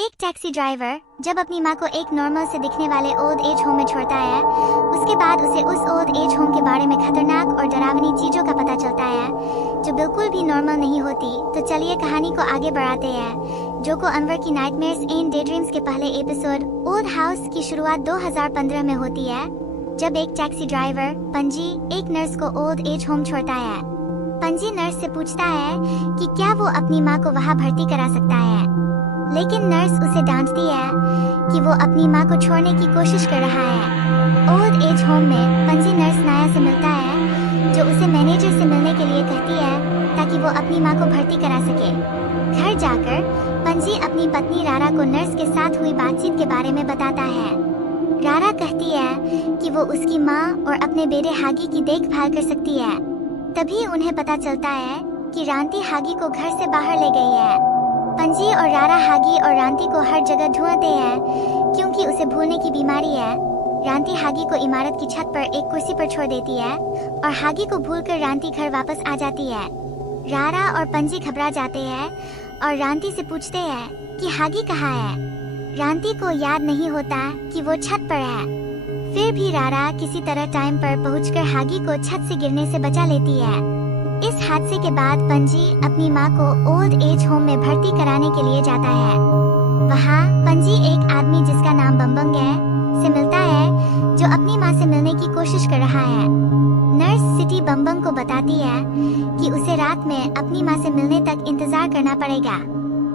एक taxi driver जब अपनी माँ को एक नॉर्मल से दिखने वाले ओल्ड एज होम में छोड़ता है, उसके बाद उसे उस ओल्ड एज होम के बारे में खतरनाक और डरावनी चीजों का पता चलता है जो बिल्कुल भी नॉर्मल नहीं होती। तो चलिए कहानी को आगे बढ़ाते हैं। जोको अनवर की नाइटमेयर्स एंड डेड्रीम्स के पहले एपिसोड ओल्ड हाउस की शुरुआत 2015 में होती है, जब एक टैक्सी ड्राइवर पंजी एक नर्स को ओल्ड एज होम छोड़ता है। पंजी नर्स से पूछता है कि क्या वो अपनी माँ को वहाँ भर्ती करा सकता है, लेकिन नर्स उसे डांटती है कि वो अपनी माँ को छोड़ने की कोशिश कर रहा है। ओल्ड एज होम में पंजी नर्स नाया से मिलता है, जो उसे मैनेजर से मिलने के लिए कहती है ताकि वो अपनी माँ को भर्ती करा सके। घर जाकर पंजी अपनी पत्नी रारा को नर्स के साथ हुई बातचीत के बारे में बताता है। रारा कहती है कि वो उसकी माँ और अपने बेटे हागी की देखभाल कर सकती है। तभी उन्हें पता चलता है कि रांती हागी को घर से बाहर ले गई है। पंजी और रारा हागी और रांती को हर जगह ढूंढते हैं क्योंकि उसे भूलने की बीमारी है। रांती हागी को इमारत की छत पर एक कुर्सी पर छोड़ देती है और हागी को भूलकर रांती घर वापस आ जाती है। रारा और पंजी घबरा जाते हैं और रांती से पूछते हैं कि हागी कहाँ है। रांती को याद नहीं होता कि वो छत पर है। फिर भी रारा किसी तरह टाइम पर पहुंचकर हागी को छत से गिरने से बचा लेती है। इस हादसे के बाद पंजी अपनी माँ को ओल्ड एज होम में भर्ती कराने के लिए जाता है। वहाँ पंजी एक आदमी जिसका नाम बम्बंग है से मिलता है, जो अपनी माँ से मिलने की कोशिश कर रहा है। नर्स सिटी बम्बंग को बताती है कि उसे रात में अपनी माँ से मिलने तक इंतजार करना पड़ेगा।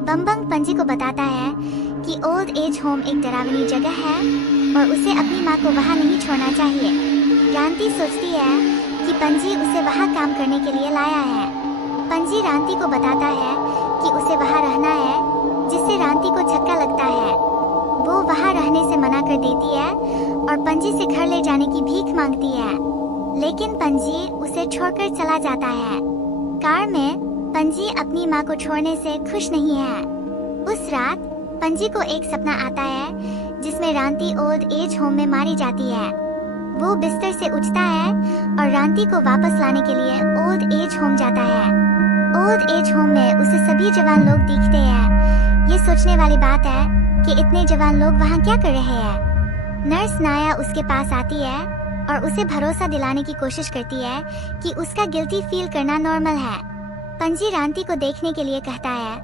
बम्बंग पंजी को बताता है कि ओल्ड एज होम एक डरावनी जगह है और उसे अपनी माँ को वहाँ नहीं छोड़ना चाहिए। रांती सोचती है कि पंजी उसे वहाँ काम करने के लिए लाया है। पंजी रांती को बताता है कि उसे वहाँ रहना है, जिससे रांती को झटका लगता है। वो वहाँ रहने से मना कर देती है और पंजी से घर ले जाने की भीख मांगती है, लेकिन पंजी उसे छोड़कर चला जाता है। कार में पंजी अपनी माँ को छोड़ने से खुश नहीं है। उस रात पंजी को एक सपना आता है जिसमें रांती ओल्ड एज होम में मारी जाती है। वो बिस्तर से उठता है और रांती को वापस लाने के लिए ओल्ड एज होम जाता है। ओल्ड एज होम में उसे सभी जवान लोग दिखते हैं। ये सोचने वाली बात है कि इतने जवान लोग वहाँ क्या कर रहे हैं। नर्स नाया उसके पास आती है और उसे भरोसा दिलाने की कोशिश करती है कि उसका गिल्टी फील करना नॉर्मल है। पंजी रांती को देखने के लिए कहता है,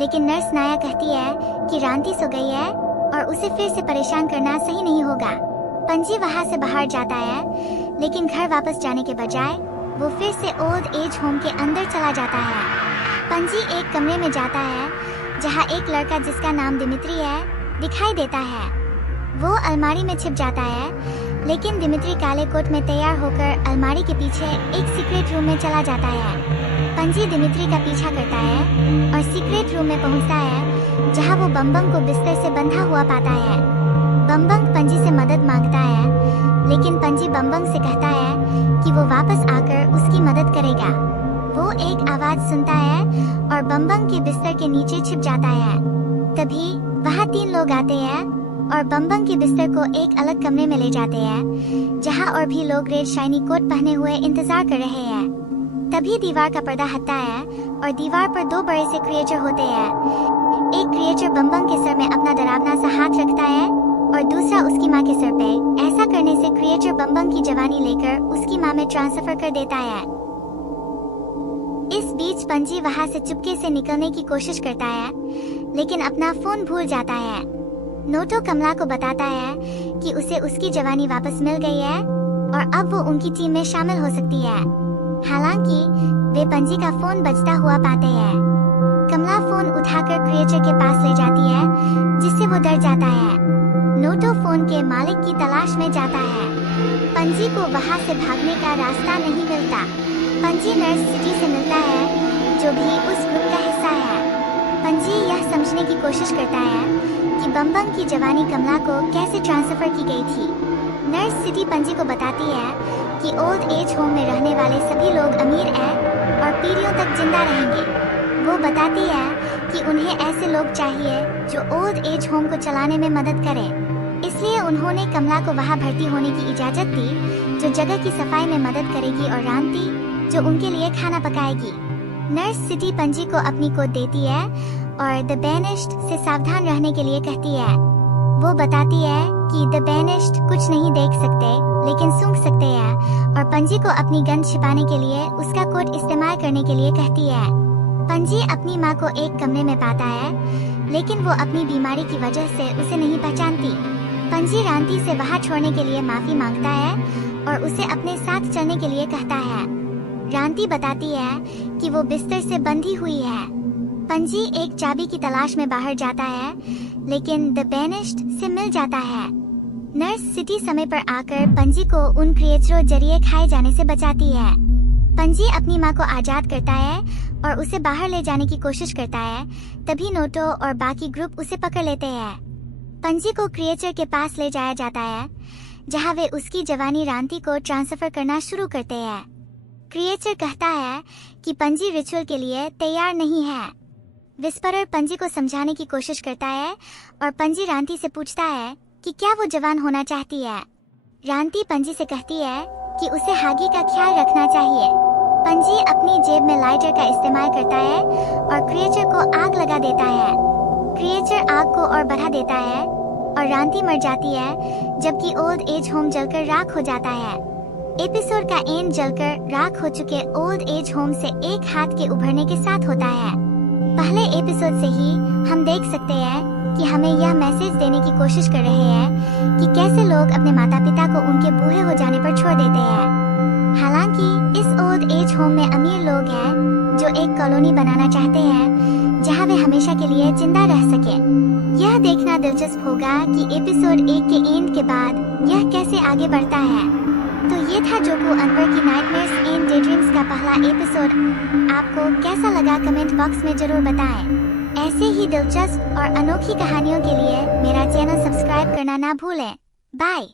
लेकिन नर्स नाया कहती है कि रांती सो गई है और उसे फिर से परेशान करना सही नहीं होगा। पंजी वहाँ से बाहर जाता है, लेकिन घर वापस जाने के बजाय वो फिर से ओल्ड एज होम के अंदर चला जाता है। पंजी एक कमरे में जाता है जहाँ एक लड़का जिसका नाम दिमित्री है दिखाई देता है। वो अलमारी में छिप जाता है, लेकिन दिमित्री काले कोट में तैयार होकर अलमारी के पीछे एक सीक्रेट रूम में चला जाता है। पंजी दिमित्री का पीछा करता है और सीक्रेट रूम में पहुँचता है, जहाँ वो बम्बंग को बिस्तर से बंधा हुआ पाता है। बम्बंग पंजी से मदद मांगता है, लेकिन पंजी बम्बंग से कहता है कि वो वापस आकर उसकी मदद करेगा। वो एक आवाज सुनता है और बम्बंग के बिस्तर के नीचे छिप जाता है। तभी वहाँ 3 लोग आते हैं और बम्बंग के बिस्तर को एक अलग कमरे में ले जाते हैं, जहाँ और भी लोग रेड शाइनी कोट पहने हुए इंतजार कर रहे हैं। तभी दीवार का पर्दा हटता है और दीवार पर 2 बड़े से क्रिएचर होते हैं। एक क्रिएचर बम्बंग के सर में अपना डरावना सा हाथ रखता है और दूसरा उसकी माँ के सर पे। ऐसा करने से क्रिएचर बम्बंग की जवानी लेकर उसकी माँ में ट्रांसफर कर देता है। इस बीच पंजी वहाँ से चुपके से निकलने की कोशिश करता है, लेकिन अपना फोन भूल जाता है। नोटो कमला को बताता है कि उसे उसकी जवानी वापस मिल गई है और अब वो उनकी टीम में शामिल हो सकती है। हालांकि वे पंजी का फोन बजता हुआ पाते हैं। कमला फोन उठाकर क्रिएचर के पास ले जाती है, जिससे वो डर जाता है। नोटो फोन के मालिक की तलाश में जाता है। पंजी को वहाँ से भागने का रास्ता नहीं मिलता। पंजी नर्स सिटी से मिलता है, जो भी उस ग्रुप का हिस्सा है। पंजी यह समझने की कोशिश करता है कि बम्बंग की जवानी कमला को कैसे ट्रांसफर की गई थी। नर्स सिटी पंजी को बताती है कि ओल्ड एज होम में रहने वाले सभी लोग अमीर हैं और पीढ़ियों तक जिंदा रहेंगे। वो बताती है कि उन्हें ऐसे लोग चाहिए जो ओल्ड एज होम को चलाने में मदद करें। इसलिए उन्होंने कमला को वहाँ भर्ती होने की इजाज़त दी, जो जगह की सफाई में मदद करेगी, और रांती जो उनके लिए खाना पकाएगी। नर्स सिटी पंजी को अपनी कोट देती है और द बेनिश्ड से सावधान रहने के लिए कहती है। वो बताती है कि द बेनिश्ड कुछ नहीं देख सकते लेकिन सूंघ सकते हैं और पंजी को अपनी गंध छिपाने के लिए उसका कोट इस्तेमाल करने के लिए कहती है। पंजी अपनी माँ को एक कमरे में पाता है लेकिन वो अपनी बीमारी की वजह से उसे नहीं पहचानती। पंजी रांती से वहाँ छोड़ने के लिए माफी मांगता है और उसे अपने साथ चलने के लिए कहता है। रांती बताती है कि वो बिस्तर से बंधी हुई है। पंजी एक चाबी की तलाश में बाहर जाता है लेकिन द बेनिश्ड से मिल जाता है। नर्स सिटी समय पर आकर पंजी को उन क्रिएचरों जरिए खाए जाने से बचाती है। पंजी अपनी माँ को आजाद करता है और उसे बाहर ले जाने की कोशिश करता है, तभी नोटो और बाकी ग्रुप उसे पकड़ लेते हैं। पंजी को क्रिएचर के पास ले जाया जाता है जहाँ वे उसकी जवानी रांती को ट्रांसफर करना शुरू करते हैं। क्रिएचर कहता है कि पंजी रिचुअल के लिए तैयार नहीं है। विस्परर पंजी को समझाने की कोशिश करता है और पंजी रांती से पूछता है कि क्या वो जवान होना चाहती है। रांती पंजी से कहती है कि उसे हागी का ख्याल रखना चाहिए। पंजी अपनी जेब में लाइटर का इस्तेमाल करता है और क्रिएचर को आग लगा देता है। क्रिएचर आग को और बढ़ा देता है और रांती मर जाती है जबकि ओल्ड एज होम जलकर राख हो जाता है। एपिसोड का एंड जलकर राख हो चुके ओल्ड एज होम से एक हाथ के उभरने के साथ होता है। पहले एपिसोड से ही हम देख सकते हैं कि हमें यह मैसेज देने की कोशिश कर रहे हैं कि कैसे लोग अपने माता पिता को उनके बूढ़े हो जाने पर छोड़ देते हैं। हालांकि इस ओल्ड एज होम में अमीर लोग हैं जो एक कॉलोनी बनाना चाहते हैं जहां वे हमेशा के लिए जिंदा रह सके। यह देखना दिलचस्प होगा कि एपिसोड 1 के एंड के बाद यह कैसे आगे बढ़ता है। तो ये था जोको अनवर की नाइटमेयर्स एंड डेड्रीम्स का पहला एपिसोड। आपको कैसा लगा कमेंट बॉक्स में जरूर बताएं। ऐसे ही दिलचस्प और अनोखी कहानियों के लिए मेरा चैनल सब्सक्राइब करना ना भूलें। बाय।